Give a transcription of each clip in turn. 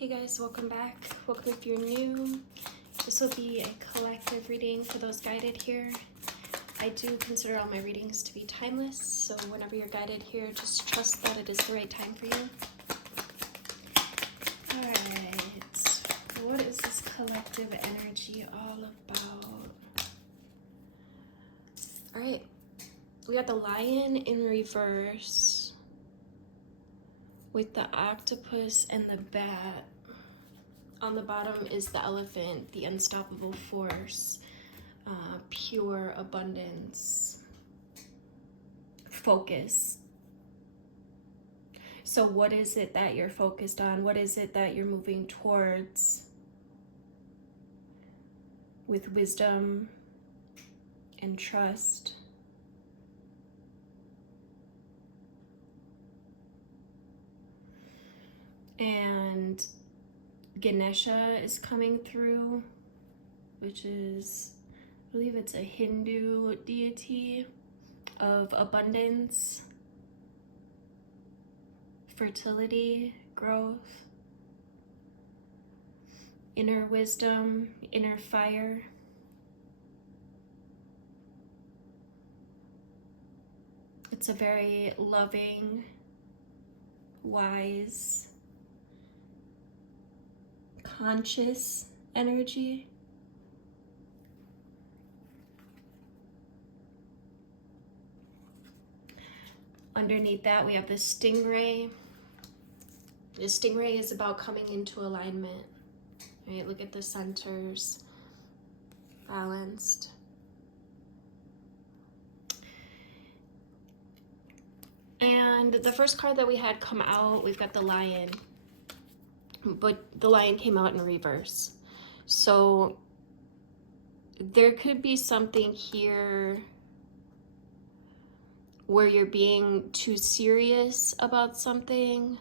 Hey guys, welcome back. Welcome if you're new. This will be a collective reading for those guided here. I do consider all my readings to be timeless, so whenever you're guided here, just trust that it is the right time for you. Alright, what is this collective energy all about? Alright, we got the Lion in reverse with the octopus and the bat. On the bottom is the elephant, the unstoppable force, pure abundance, focus. So what is it that you're focused on? What is it that you're moving towards with wisdom and trust? And Ganesha is coming through, which is, I believe it's a Hindu deity of abundance, fertility, growth, inner wisdom, inner fire. It's a very loving, wise, conscious energy. Underneath that, we have the stingray. The stingray is about coming into alignment. Right? Look at the centers, balanced. And the first card that we had come out, we've got the lion. But the lion came out in reverse. So there could be something here where you're being too serious about something.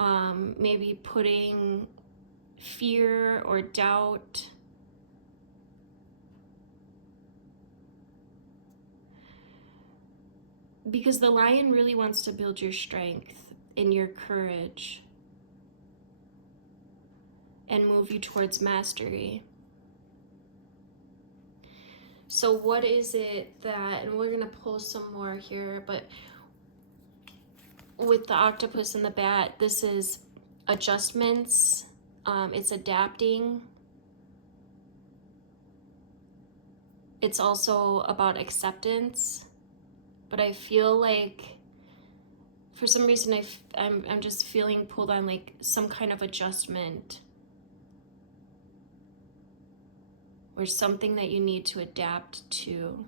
Maybe putting fear or doubt. Because the lion really wants to build your strength and your courage and move you towards mastery. So what is it that, and we're gonna pull some more here, but with the octopus and the bat, this is adjustments, it's adapting. It's also about acceptance, but I feel like for some reason I'm just feeling pulled on like some kind of adjustment or something that you need to adapt to.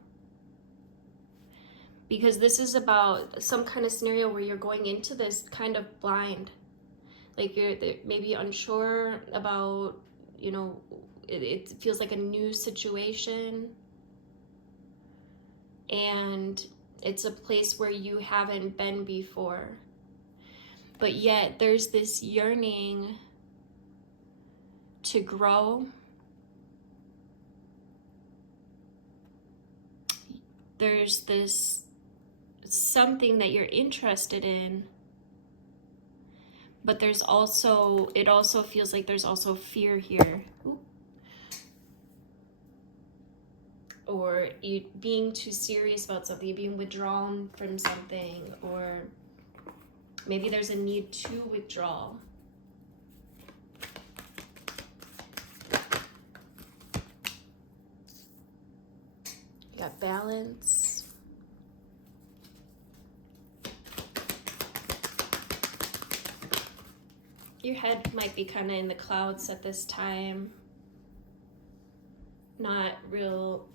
Because this is about some kind of scenario where you're going into this kind of blind. Like you're maybe unsure about, you know, it feels like a new situation. And it's a place where you haven't been before. But yet there's this yearning to grow. There's this something that you're interested in. But there's also, it also feels like there's also fear here. Ooh. Or you being too serious about something, being withdrawn from something, or maybe there's a need to withdraw. You got balance. Your head might be kind of in the clouds at this time. Not real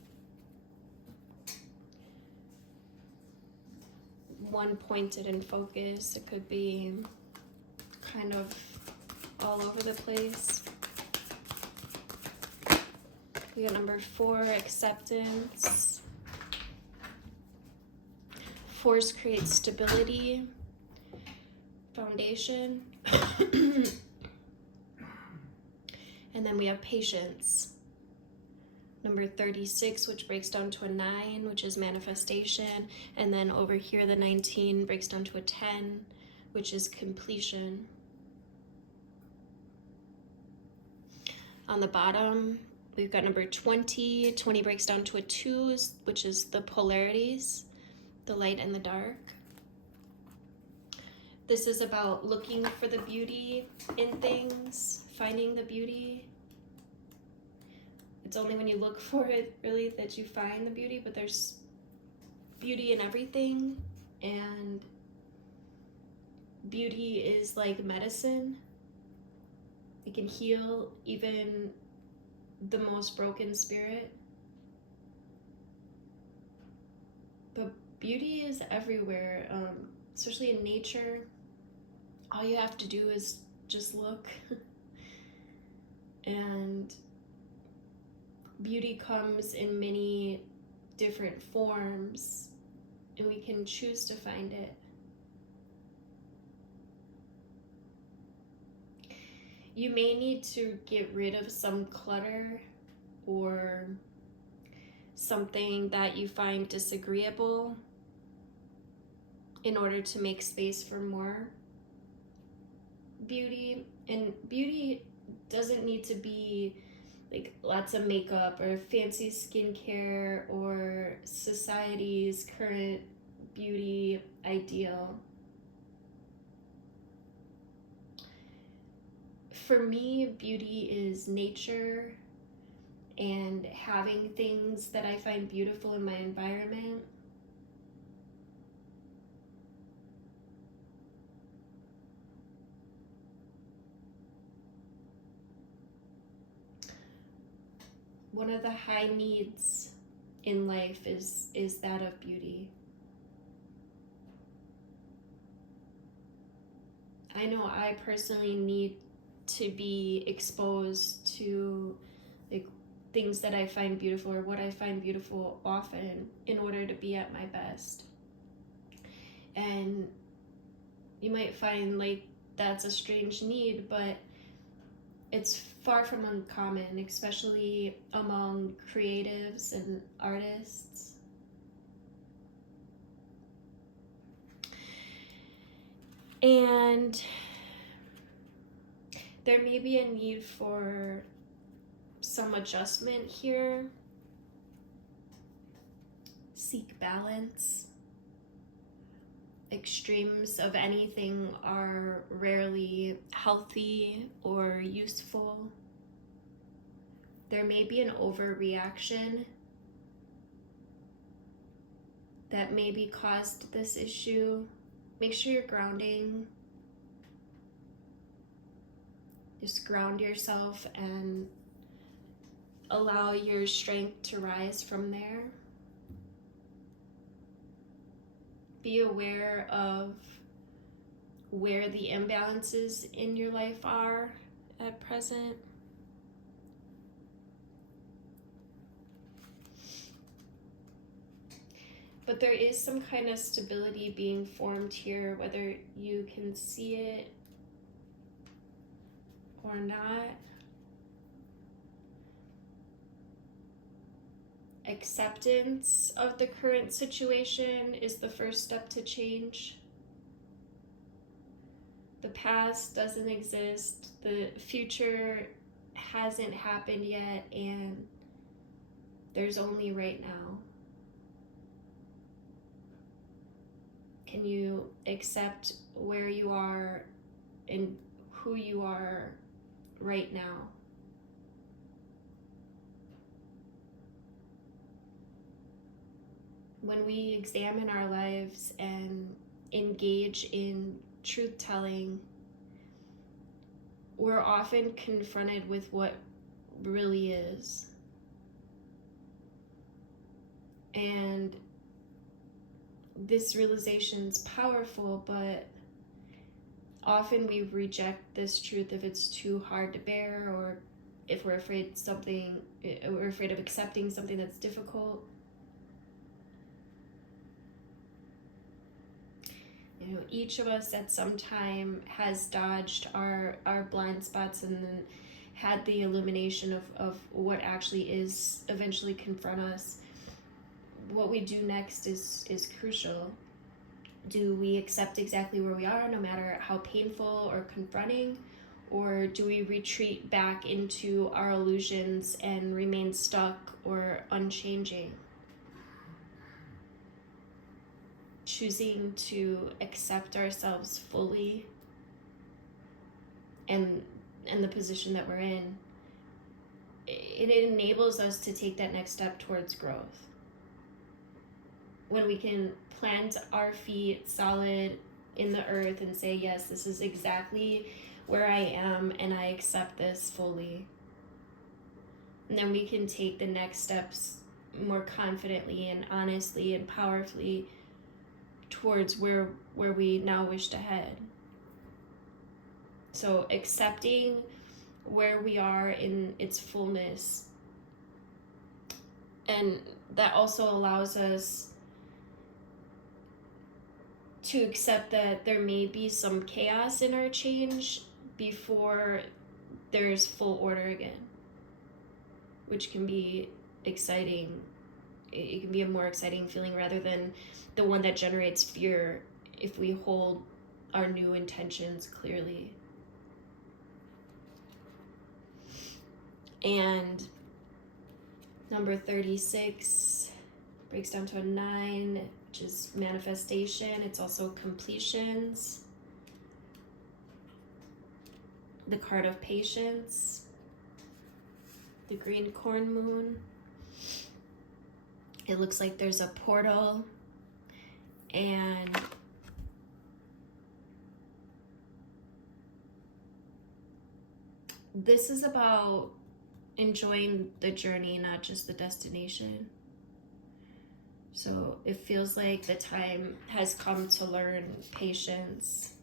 one pointed in focus. It could be kind of all over the place. We got number 4, acceptance. Force creates stability, foundation. And then we have patience. Number 36, which breaks down to a 9, which is manifestation. And then over here, the 19 breaks down to a 10, which is completion. On the bottom, we've got number 20. 20 breaks down to a 2, which is the polarities, the light and the dark. This is about looking for the beauty in things, finding the beauty. It's only when you look for it, really, that you find the beauty, but there's beauty in everything, and beauty is like medicine. It can heal even the most broken spirit. But beauty is everywhere, especially in nature. All you have to do is just look. And beauty comes in many different forms, and we can choose to find it. You may need to get rid of some clutter or something that you find disagreeable in order to make space for more beauty. And beauty doesn't need to be like lots of makeup or fancy skincare or society's current beauty ideal. For me, beauty is nature and having things that I find beautiful in my environment. One of the high needs in life is that of beauty. I know I personally need to be exposed to like things that I find beautiful or what I find beautiful often in order to be at my best. And you might find like that's a strange need, but it's far from uncommon, especially among creatives and artists. And there may be a need for some adjustment here. Seek balance. Extremes of anything are rarely healthy or useful. There may be an overreaction that maybe caused this issue. Make sure you're grounding. Just ground yourself and allow your strength to rise from there. Be aware of where the imbalances in your life are at present. But there is some kind of stability being formed here, whether you can see it or not. Acceptance of the current situation is the first step to change. The past doesn't exist, the future hasn't happened yet, and there's only right now. Can you accept where you are and who you are right now? When we examine our lives and engage in truth-telling, we're often confronted with what really is. And this realization's powerful, but often we reject this truth if it's too hard to bear, or if we're afraid of accepting something that's difficult. You know, each of us at some time has dodged our blind spots and then had the illumination of what actually is eventually confront us. What we do next is crucial. Do we accept exactly where we are, no matter how painful or confronting, Or do we retreat back into our illusions and remain stuck or unchanging? Choosing to accept ourselves fully and the position that we're in, it enables us to take that next step towards growth. When we can plant our feet solid in the earth and say, yes, this is exactly where I am and I accept this fully. And then we can take the next steps more confidently and honestly and powerfully towards where we now wish to head. So accepting where we are in its fullness, and that also allows us to accept that there may be some chaos in our change before there's full order again, which can be exciting. It can be a more exciting feeling rather than the one that generates fear if we hold our new intentions clearly. And number 36 breaks down to a 9, which is manifestation. It's also completions. The card of patience. The green corn moon. It looks like there's a portal, and this is about enjoying the journey, not just the destination. So it feels like the time has come to learn patience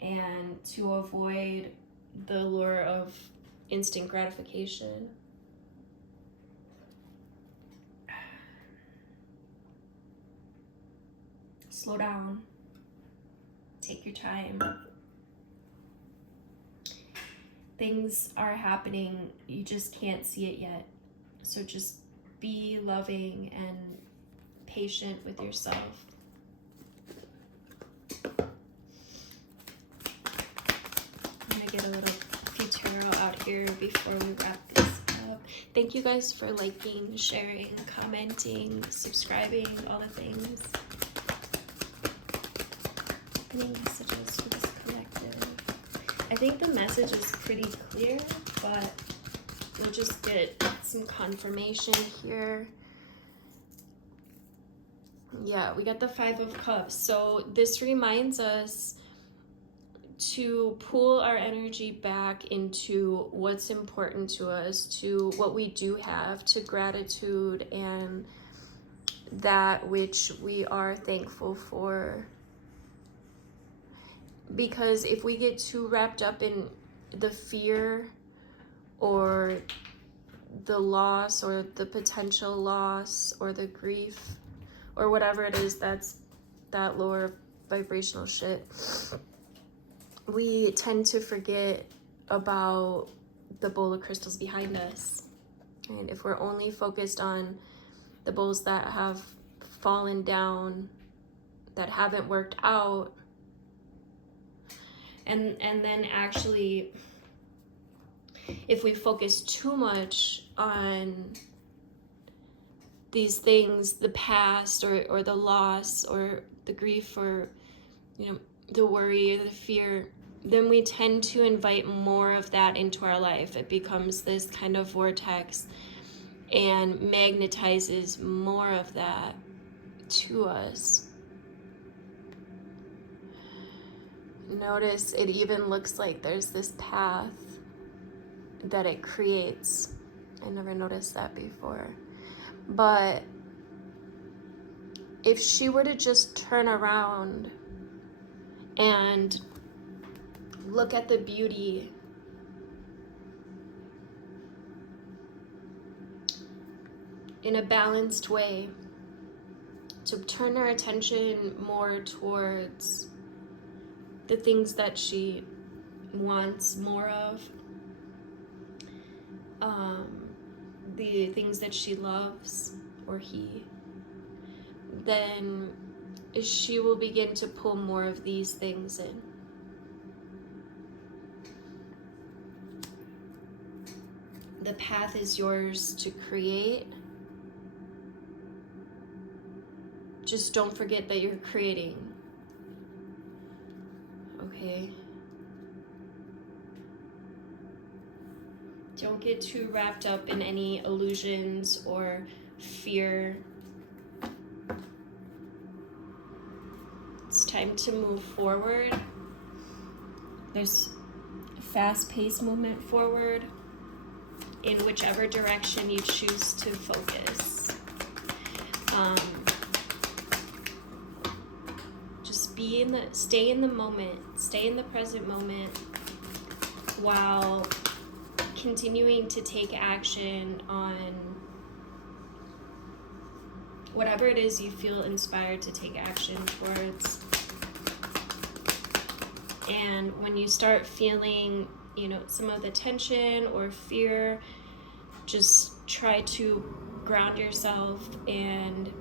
and to avoid the lure of instant gratification. Slow down. Take your time. Things are happening, you just can't see it yet. So just be loving and patient with yourself. I'm gonna get a little few tarot out here before we wrap this up. Thank you guys for liking, sharing, commenting, subscribing, all the things. Any messages for this collective? I think the message is pretty clear, but we'll just get some confirmation here. Yeah, we got the 5 of Cups. So this reminds us to pull our energy back into what's important to us, to what we do have, to gratitude and that which we are thankful for. Because if we get too wrapped up in the fear or the loss or the potential loss or the grief or whatever it is that's that lower vibrational shit, we tend to forget about the bowl of crystals behind us. And if we're only focused on the bowls that have fallen down, that haven't worked out, and then actually if we focus too much on these things, the past or the loss or the grief or the worry or the fear, then we tend to invite more of that into our life. It becomes this kind of vortex and magnetizes more of that to us. Notice it even looks like there's this path that it creates. I never noticed that before. But if she were to just turn around and look at the beauty in a balanced way, to turn her attention more towards the things that she wants more of, the things that she loves, or he, then she will begin to pull more of these things in. The path is yours to create. Just don't forget that you're creating. Okay? Don't get too wrapped up in any illusions or fear. It's time to move forward. There's a fast-paced movement forward in whichever direction you choose to focus. Just stay in the moment, stay in the present moment, while continuing to take action on whatever it is you feel inspired to take action towards. And when you start feeling, some of the tension or fear, just try to ground yourself and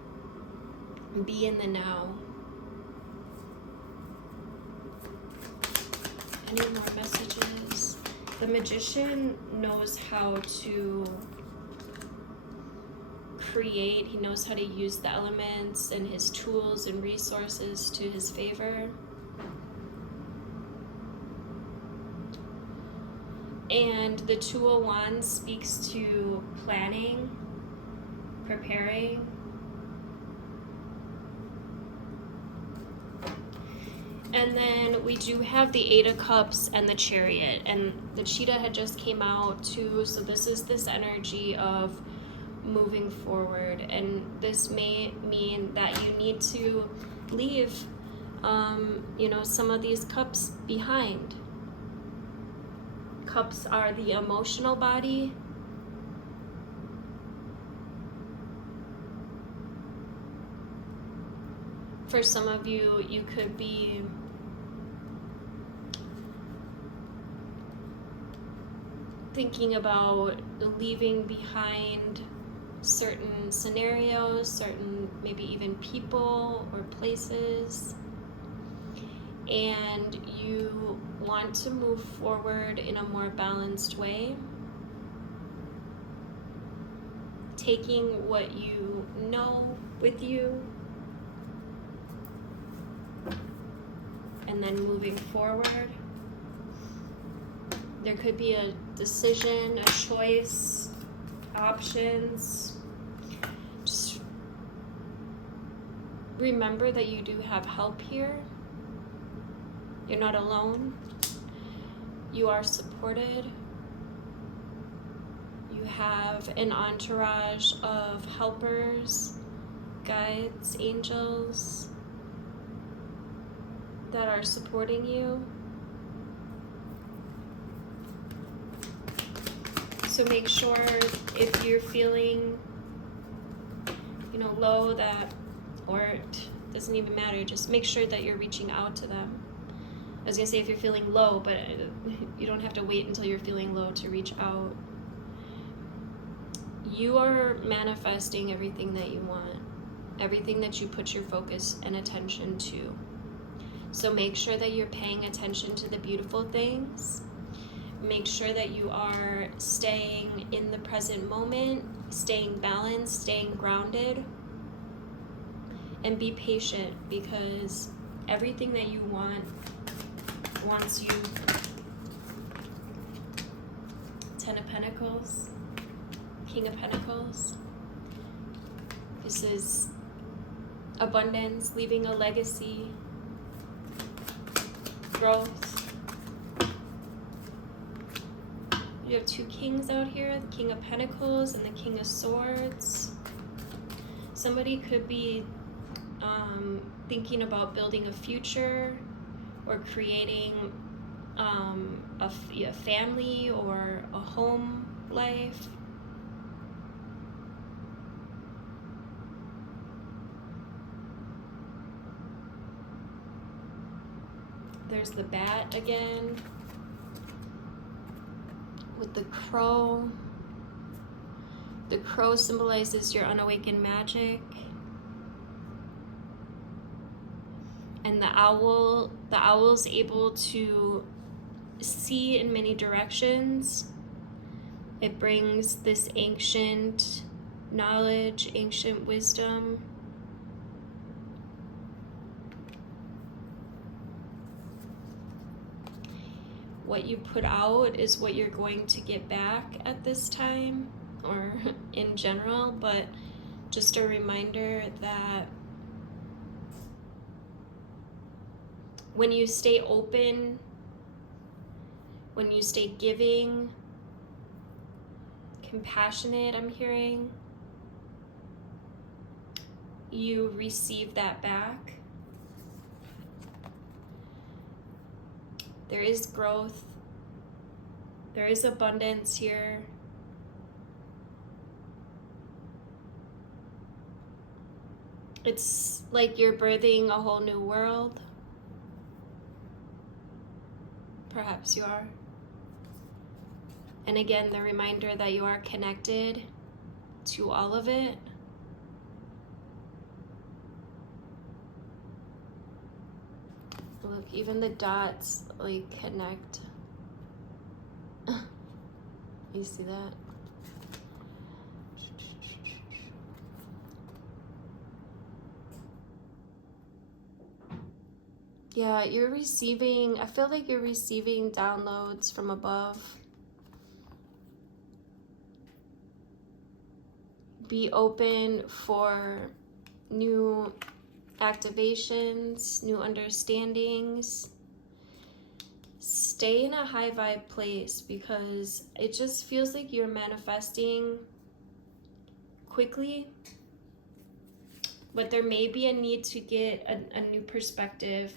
be in the now. Any more messages? The Magician knows how to create. He knows how to use the elements and his tools and resources to his favor. And the Two of Wands speaks to planning, preparing. And then we do have the Eight of Cups and the Chariot. And the Cheetah had just came out too. So this is this energy of moving forward. And this may mean that you need to leave, some of these cups behind. Cups are the emotional body. For some of you, you could be thinking about leaving behind certain scenarios, certain maybe even people or places, and you want to move forward in a more balanced way, taking what you know with you and then moving forward. There could be a decision, a choice, options. Just remember that you do have help here. You're not alone. You are supported. You have an entourage of helpers, guides, angels that are supporting you. So make sure if you're feeling, low, that, or it doesn't even matter, just make sure that you're reaching out to them. I was gonna say if you're feeling low, but you don't have to wait until you're feeling low to reach out. You are manifesting everything that you want, everything that you put your focus and attention to. So make sure that you're paying attention to the beautiful things. Make sure that you are staying in the present moment, staying balanced, staying grounded, and be patient, because everything that you want wants you. 10 of Pentacles, King of Pentacles. This is abundance, leaving a legacy, growth. You have two kings out here, the King of Pentacles and the King of Swords. Somebody could be thinking about building a future or creating a family or a home life. There's the bat again with the crow. The crow symbolizes your unawakened magic. And the owl's able to see in many directions It brings this ancient knowledge, ancient wisdom. What you put out is what you're going to get back at this time, or in general, but just a reminder that when you stay open, when you stay giving, compassionate, I'm hearing, you receive that back. There is growth. There is abundance here. It's like you're birthing a whole new world. Perhaps you are. And again, the reminder that you are connected to all of it. Look, even the dots like connect. You see that? Yeah, you're receiving, I feel like you're receiving downloads from above. Be open for new activations, new understandings. Stay in a high vibe place because it just feels like you're manifesting quickly, but there may be a need to get a new perspective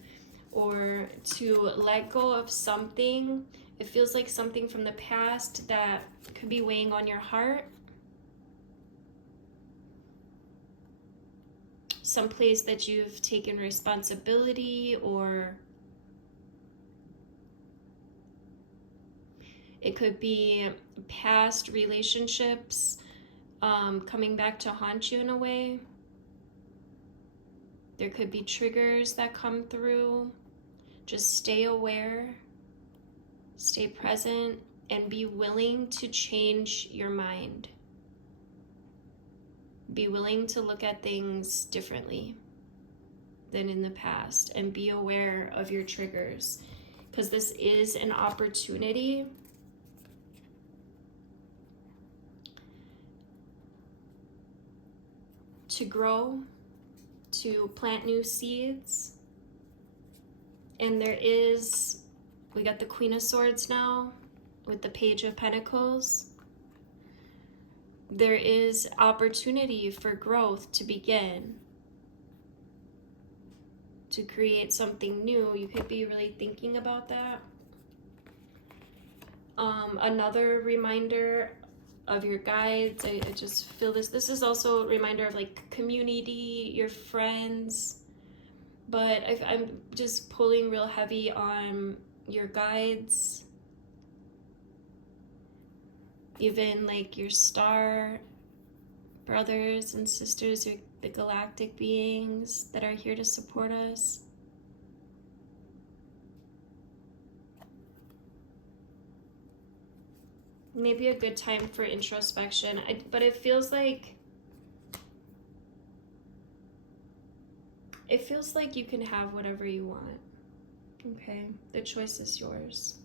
or to let go of something. It feels like something from the past that could be weighing on your heart. Some place that you've taken responsibility, or it could be past relationships coming back to haunt you in a way. There could be triggers that come through. Just stay aware, stay present, and be willing to change your mind. Be willing to look at things differently than in the past, and be aware of your triggers, because this is an opportunity to grow, to plant new seeds. And we got the Queen of Swords now with the Page of Pentacles. There is opportunity for growth to begin, to create something new. You could be really thinking about that. Another reminder of your guides. I just feel this is also a reminder of like community, your friends, but I'm just pulling real heavy on your guides, even like your star brothers and sisters, or the galactic beings that are here to support us. Maybe a good time for introspection, but it feels like you can have whatever you want. Okay, the choice is yours.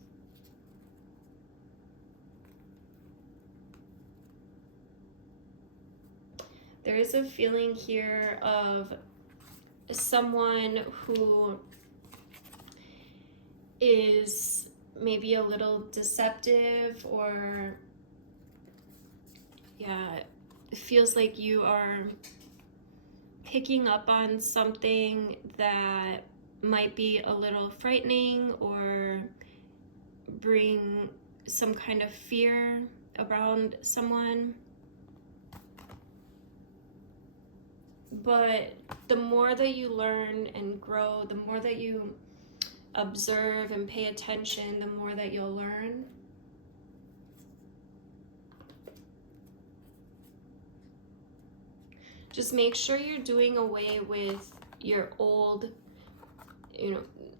There is a feeling here of someone who is maybe a little deceptive, or it feels like you are picking up on something that might be a little frightening or bring some kind of fear around someone. But the more that you learn and grow, the more that you observe and pay attention, the more that you'll learn. Just make sure you're doing away with your old,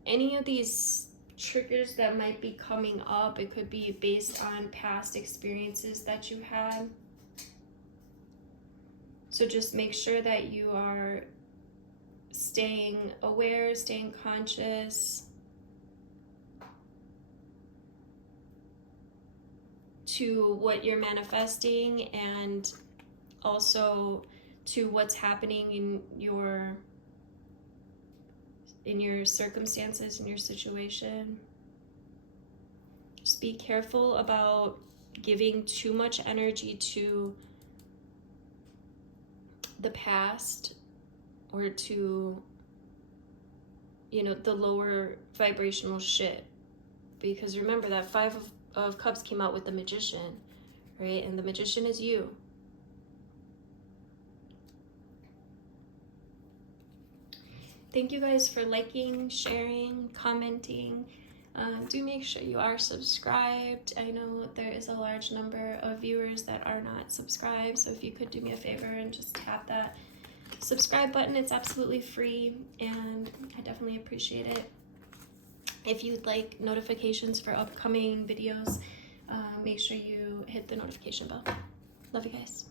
any of these triggers that might be coming up. It could be based on past experiences that you had. So just make sure that you are staying aware, staying conscious to what you're manifesting, and also to what's happening in your circumstances, in your situation. Just be careful about giving too much energy to the past or to, you know, the lower vibrational shit. Because remember that Five of Cups came out with the Magician, right? And the Magician is you. Thank you guys for liking, sharing, commenting. Do make sure you are subscribed. I know there is a large number of viewers that are not subscribed, so if you could do me a favor and just tap that subscribe button, it's absolutely free, and I definitely appreciate it. If you'd like notifications for upcoming videos, make sure you hit the notification bell. Love you guys.